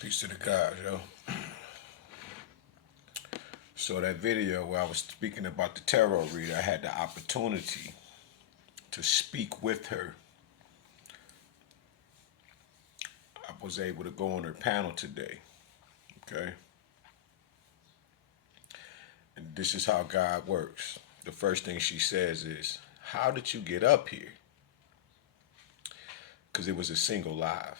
Peace to the guys, yo. So that video where I was speaking about the tarot reader, I had the opportunity to speak with her. I was able to go on her panel today. Okay. And this is how God works. The first thing she says is, "How did you get up here?" Because it was a single live.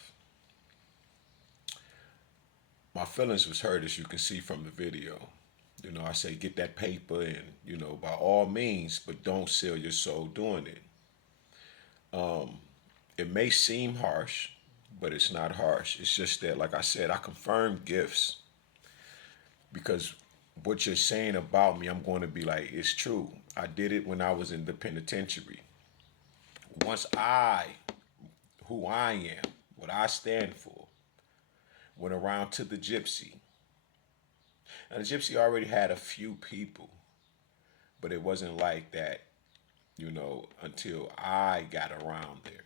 My feelings was hurt, as you can see from the video. I say get that paper and, by all means, but don't sell your soul doing it. It may seem harsh, but it's not harsh. It's just that, like I said, I confirm gifts because what you're saying about me, I'm going to be like, it's true. I did it when I was in the penitentiary. Once who I am, what I stand for, went around to the gypsy. And the gypsy already had a few people, but it wasn't like that, until I got around there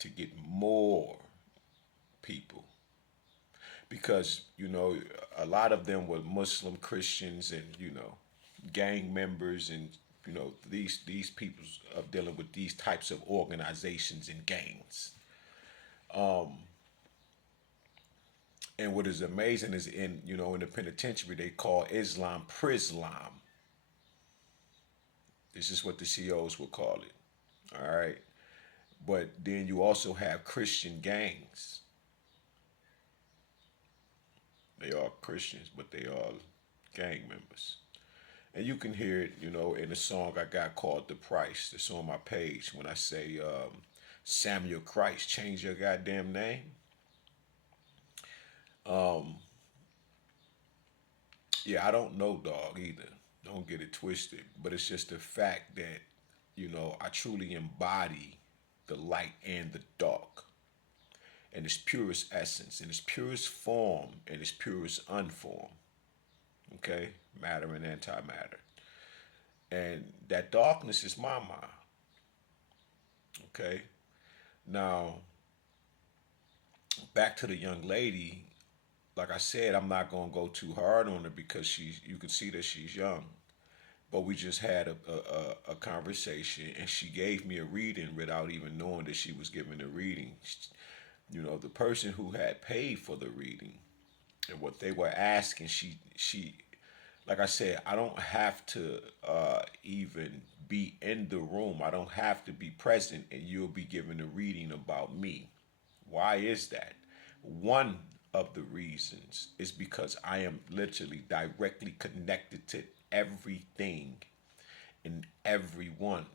to get more people. Because, a lot of them were Muslim Christians and, gang members and, these people of dealing with these types of organizations and gangs. And what is amazing is in the penitentiary, they call Islam Prislam. This is what the COs would call it. All right. But then you also have Christian gangs. They are Christians, but they are gang members. And you can hear it, in a song I got called The Price. It's on my page when I say, Samuel Christ, change your goddamn name. Yeah, I don't know, dog, either. Don't get it twisted. But it's just the fact that, I truly embody the light and the dark in its purest essence, in its purest form, in its purest unform. Okay? Matter and antimatter. And that darkness is my mind. Okay? Now, back to the young lady, like I said, I'm not gonna go too hard on her because you can see that she's young. But we just had a conversation, and she gave me a reading without even knowing that she was giving a reading. The person who had paid for the reading and what they were asking, she, like I said, I don't have to even be in the room. I don't have to be present, and you'll be giving a reading about me. Why is that? One of the reasons is because I am literally directly connected to everything and everyone.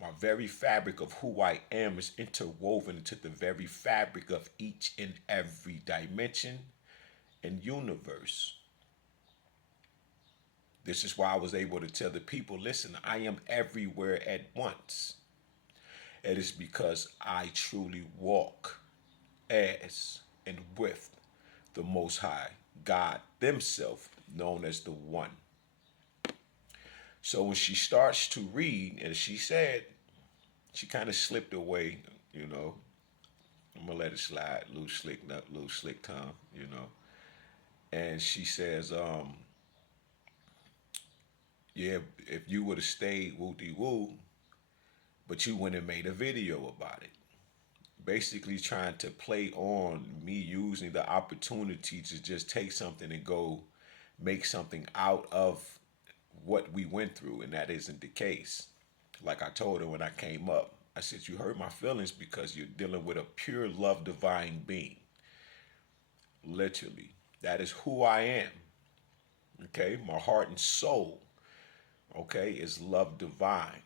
My very fabric of who I am is interwoven into the very fabric of each and every dimension and universe. This is why I was able to tell the people, listen, I am everywhere at once. It is because I truly walk as and with the Most High, God Himself, known as the One. So when she starts to read, and she said, she kind of slipped away, I'm gonna let it slide, loose slick tongue. And she says, yeah, if you would have stayed woo de woo, but you went and made a video about it. Basically trying to play on me using the opportunity to just take something and go make something out of what we went through, and that isn't the case. Like I told her when I came up, I said, you hurt my feelings because you're dealing with a pure love divine being. Literally. That is who I am. Okay? My heart and soul, okay, is love divine.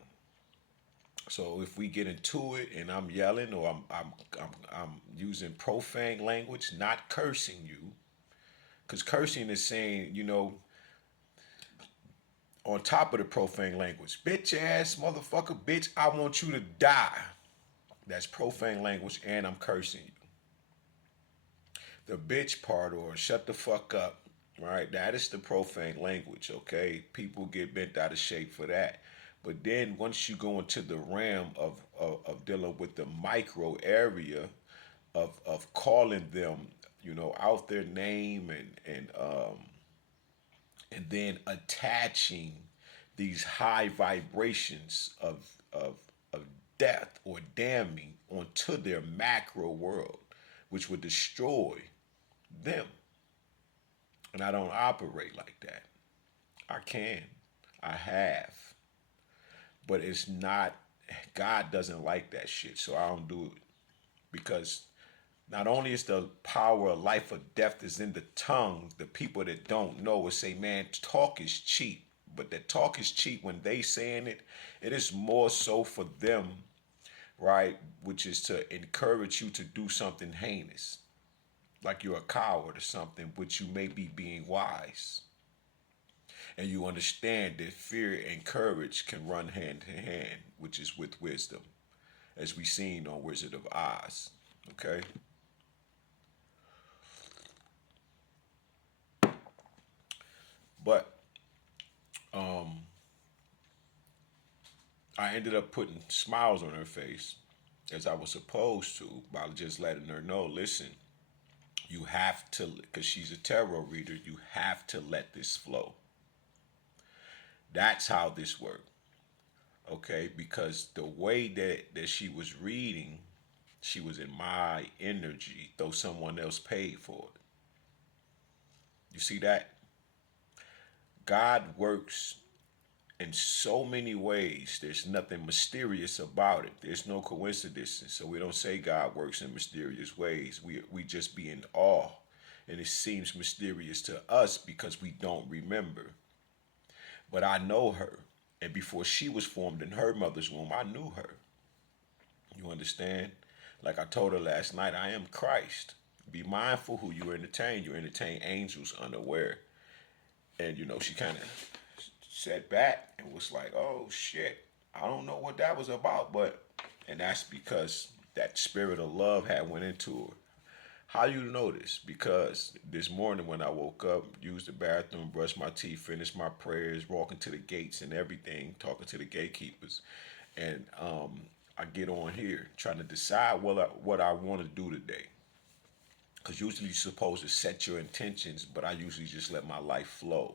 So if we get into it and I'm yelling or I'm using profane language, not cursing you, because cursing is saying, on top of the profane language, bitch ass motherfucker, bitch, I want you to die. That's profane language, and I'm cursing you. The bitch part, or shut the fuck up, right? That is the profane language, okay? People get bent out of shape for that. But then once you go into the realm of dealing with the micro area of calling them, out their name and then attaching these high vibrations of death or damning onto their macro world, which would destroy them. And I don't operate like that. I can. I have. But it's not, God doesn't like that shit, so I don't do it. Because not only is the power of life or death is in the tongue, the people that don't know will say, man, talk is cheap. But that talk is cheap when they saying it, it is more so for them, right? Which is to encourage you to do something heinous. Like you're a coward or something, which you may be being wise. And you understand that fear and courage can run hand in hand, which is with wisdom, as we seen on Wizard of Oz. Okay? But um, I ended up putting smiles on her face, as I was supposed to, by just letting her know, listen, you have to, because she's a tarot reader, you have to let this flow. That's how this worked. Okay? Because the way that she was reading, she was in my energy, though someone else paid for it. You see that? God works in so many ways. There's nothing mysterious about it. There's no coincidences. So we don't say God works in mysterious ways. We just be in awe. And it seems mysterious to us because we don't remember. But I know her. And before she was formed in her mother's womb, I knew her. You understand? Like I told her last night, I am Christ. Be mindful who you entertain. You entertain angels unaware. And she kind of sat back and was like, "Oh shit, I don't know what that was about," and that's because that spirit of love had went into her. How you know this? Because this morning when I woke up, used the bathroom, brushed my teeth, finished my prayers, walking to the gates and everything, talking to the gatekeepers, and I get on here trying to decide what I want to do today. Because usually you're supposed to set your intentions, but I usually just let my life flow.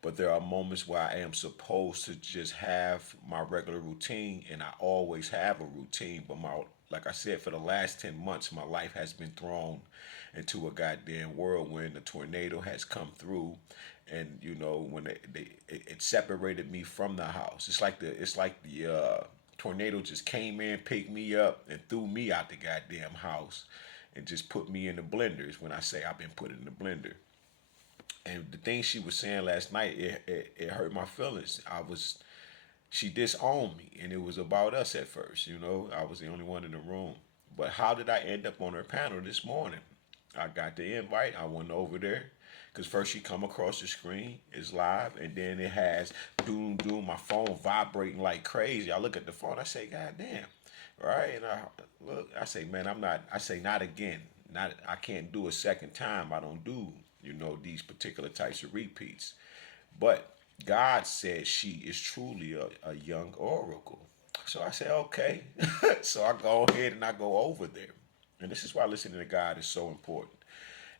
But there are moments where I am supposed to just have my regular routine, and I always have a routine. But like I said, for the last 10 months, my life has been thrown into a goddamn whirlwind. A tornado has come through, and when it separated me from the house. It's like the tornado just came in, picked me up, and threw me out the goddamn house, and just put me in the blender. Is when I say I've been put in the blender. And the thing she was saying last night, it hurt my feelings. She disowned me, and it was about us at first. I was the only one in the room. But how did I end up on her panel this morning? I got the invite. I went over there because first she come across the screen, it's live, and then it has doom doom. My phone vibrating like crazy. I look at the phone. I say, God damn, right? And I say, man, I'm not. I say, not again. Not. I can't do a second time. I don't do these particular types of repeats. But God said she is truly a young oracle. So I said, okay. So I go ahead and I go over there. And this is why listening to God is so important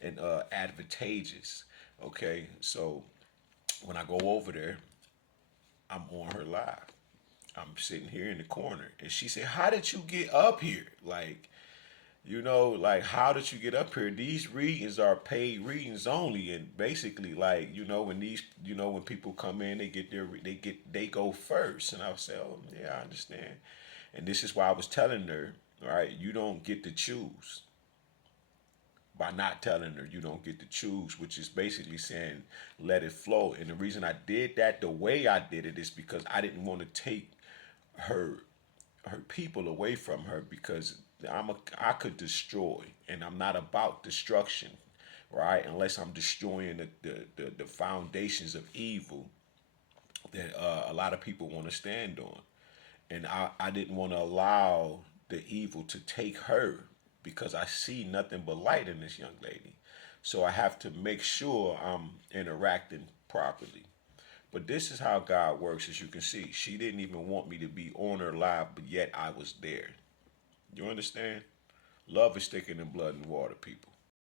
and advantageous. Okay. So when I go over there, I'm on her live. I'm sitting here in the corner. And she said, how did you get up here? Like, how did you get up here? These readings are paid readings only, and basically, when people come in, they go first, and I would say, oh yeah, I understand, and this is why I was telling her, all right, you don't get to choose. By not telling her, you don't get to choose, which is basically saying, let it flow. And the reason I did that the way I did it is because I didn't want to take her her people away from her because I could destroy, and I'm not about destruction, right? Unless I'm destroying the foundations of evil that a lot of people want to stand on, and I didn't want to allow the evil to take her because I see nothing but light in this young lady, so I have to make sure I'm interacting properly. But this is how God works, as you can see. She didn't even want me to be on her live, but yet I was there. You understand? Love is thicker than blood and water, people.